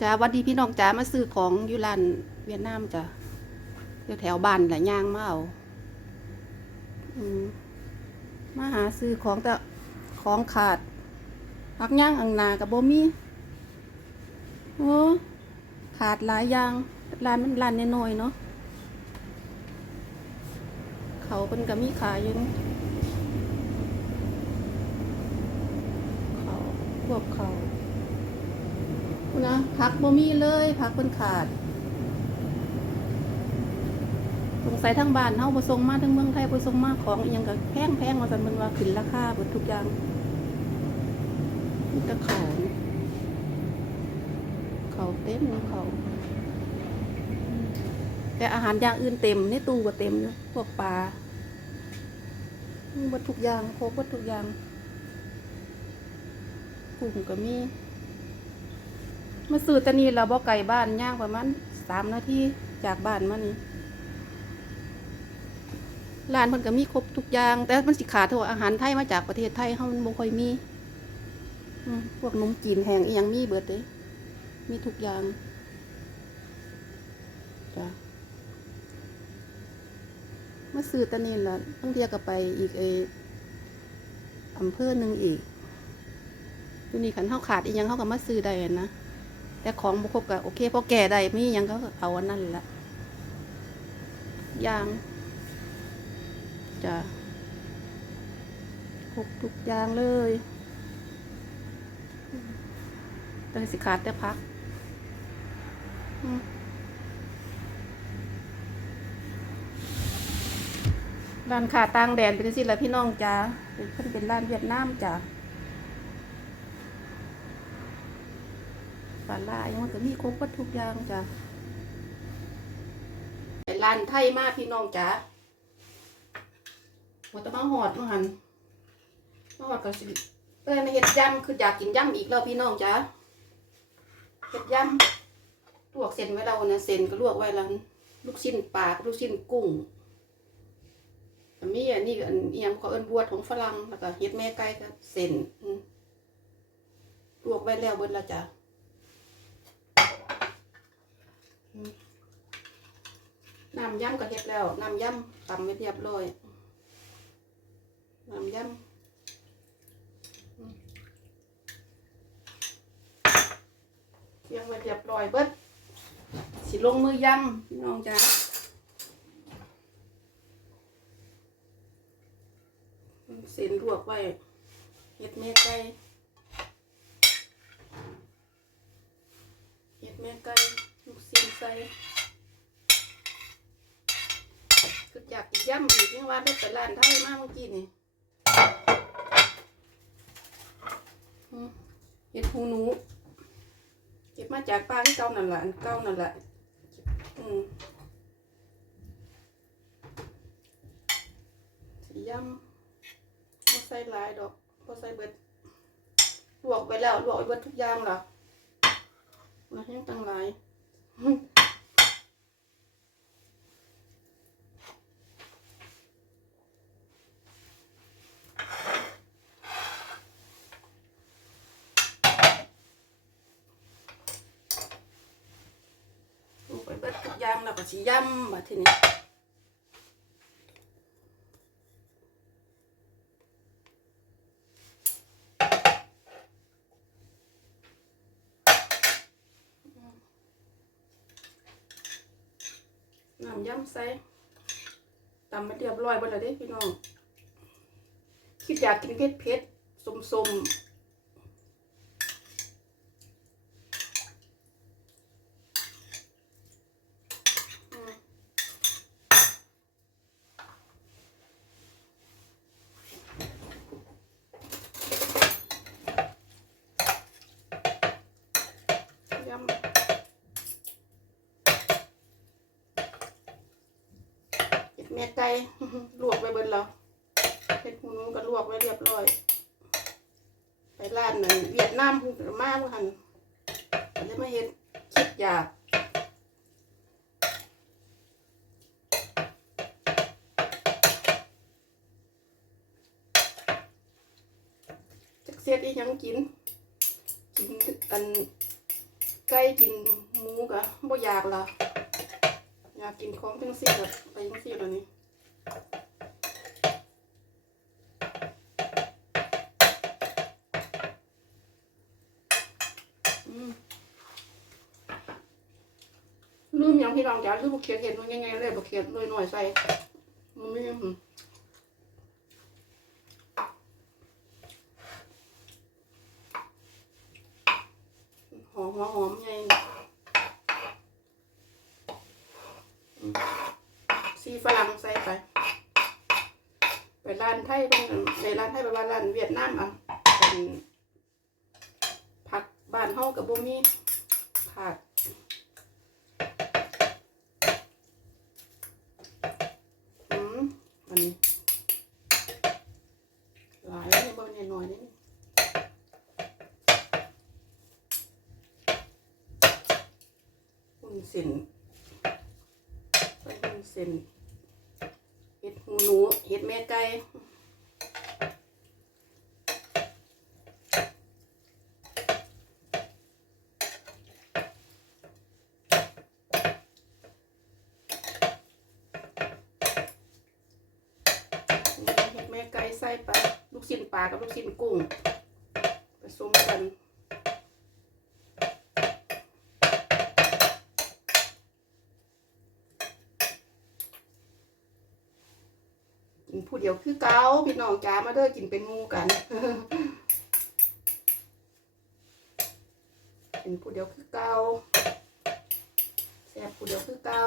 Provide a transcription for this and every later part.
จ้าวันดีพี่น้องจ้ามาซื้อของอยู่ร้านเวียดนามจ้ะอยู่แถวบ้านแหละย่างมาเอาอมมาหาซื้อของแต่ของขาดพักย่างอังนากับโบมี่โอ้ขาดหลายอย่างร้านมันร้านน้อยเนาะเขาเป็นก็มีขายอยู่ะเขาพวกเขา นะพักบ่มีเลยพักเพิ่นขาดสงสัยทั้งบ้านเฮาบ่ส่งมาทั้งเมืองไทยบ่ส่งมาของอีหยังก็แพงๆว่าซั่นมันว่าขึ้นราคาเบิดทุกอย่างมีแต่เขาวนี่เขาวเต็มเขาวแต่อาหารอย่างอื่นเต็มในตู้ก็เต็มอยู่พวกปลามีเบิดทุกอย่างครบเบิดทุกอย่างกุ้งก็มี มาซื้อตะนีเราบ่ไก่บ้านย่างประมาณสามนาทีจากบ้านมานี่ร้านเพิ่นก็มีครบทุกอย่าง แต่มันสิขาดเท่าอาหารไทยมาจากประเทศไทยเฮามันบ่ค่อยมีพวกนมจีนแห้งอีหยังมีเบิดเด้มีทุกอย่างจ้ะมาซื้อตะนีละต้องเทียก็ไปอีกเออำเภอหนึ่งอีกอยู่นี่คันเฮาขาดอีหยังเฮาก็มาซื้อได้นะ แต่ของบุครบก็โอเคพอแก่ได้มียังก็เอาอันนั้นละอย่างจะครบทุกอย่างเลยแต่สิขาดแต่พักร้านขาต่างแดนเป็นสิละพี่น้องจ้าเป็นเพิ่นเป็นร้านเวียดนามจ้า ปลาล่ายังมันก็มีครบหมดทุกอย่างจ้ะร้านไทยมากพี่น้องจ้ะหัวตะมาหอดมั้งหันมาหอดกับสิเอ้ยมาเห็ดยำคืออยากกินยำอีกแล้วพี่น้องจ้ะเห็ดยำลวกเส้นไว้เรานะเส้นก็ลวกไว้แล้วลูกชิ้นปลาลูกชิ้นกุ้งอันนี้อันนี้อันเอียงเขาเอิ้นบวชของฝรั่งแล้วก็เห็ดแม่ไก่กับเส้นลวกไว้แล้วเบิดแล้วจ้ะ น้ำย่ำก็เฮ็ดแล้ว น้ำย่ำตำไว้เรียบร้อย น้ำย่ำอืมเรียงไว้เรียบร้อยเบิดสิลงมือย่ำพี่น้องจ้าเส้นลวกไว้เฮ็ดแม่ไก่เฮ็ดแม่ไก่ ส่ก็อยากกินย่ำอีกนี่ว่าได้ไปร้านไทยมาเมื่อกี้นี่อืมเห็ดหูหนู เก็บมาจากป้าที่เก่านั่นแหละอันเก่านั่นแหละอืมสีย่ำไม่ใส่หลายดอกพอใส่เบิดลวกไปแล้วลวกไปเบิดทุกอย่างแล้วมาให้ตั้งหลาย ลงไปเบิดทุกอย่าง แล้วก็สิย่ำมาทีนี้น้ำย่ำใส่ตำมาเรียบร้อยหมดแล้วเด้พี่น้องคิดอยากกินเผ็ดเผ็ดๆสมๆ ยำเห็ด แม่ไก่ลวกไว้เบิดแล้วเห็ดหูหนูก็ลวกไว้เรียบร้อย ไปร้านนั้นเวียดนามพูมาเมื่อหันก็เลยมาเห็ดคิดอยากจักเสียดอีหยังกิน กินอันไก่กินหมูกะบ่อยากละอ ยากกินของจังซี่แบบไปจังซี่แล้วนี่อืมลืมย่างพี่น้องจ๋าลืมบุกเขียดเห็ดมันยังไงเลยบุกเขียดเลยหน่อยๆใส่มันไม่อืมหอมหัวหอมไงอืมซี ฝรั่งใส่ไป ไปร้านไทยบ้างในร้านไทยไปร้านเวียดนามอะเป็นผักบ้านเฮากับบ่มีผักอืมอันนี้หลายนี่บ่เนี่ยน้อยนี่หุ่นเส้นไป หนูเห็ดแม่ไก่เห็ดแม่ไก่ใส่ไปลูกชิ้นปลากับลูกชิ้นกุ้งผสมกัน ผู้เดียวคือเกาพี่น้องจ้ามาเด้อกินเป็นหมูกันกินผู้เดียวคือเกาแซ่บผู้เดียวคือเกา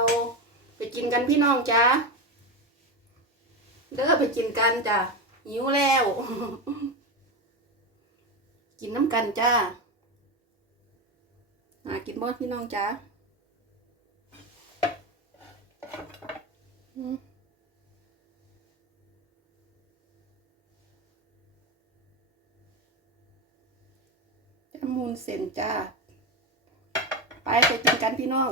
ไปกินกันพี่น้องจ้าเด้อไปกินกันจ้าหิวแล้ว กินน้ำกันจ้าหากินบ่พี่น้องจ้าอืม จ้ามูลเส้นจ้า ไปไปกินกันพี่น้อง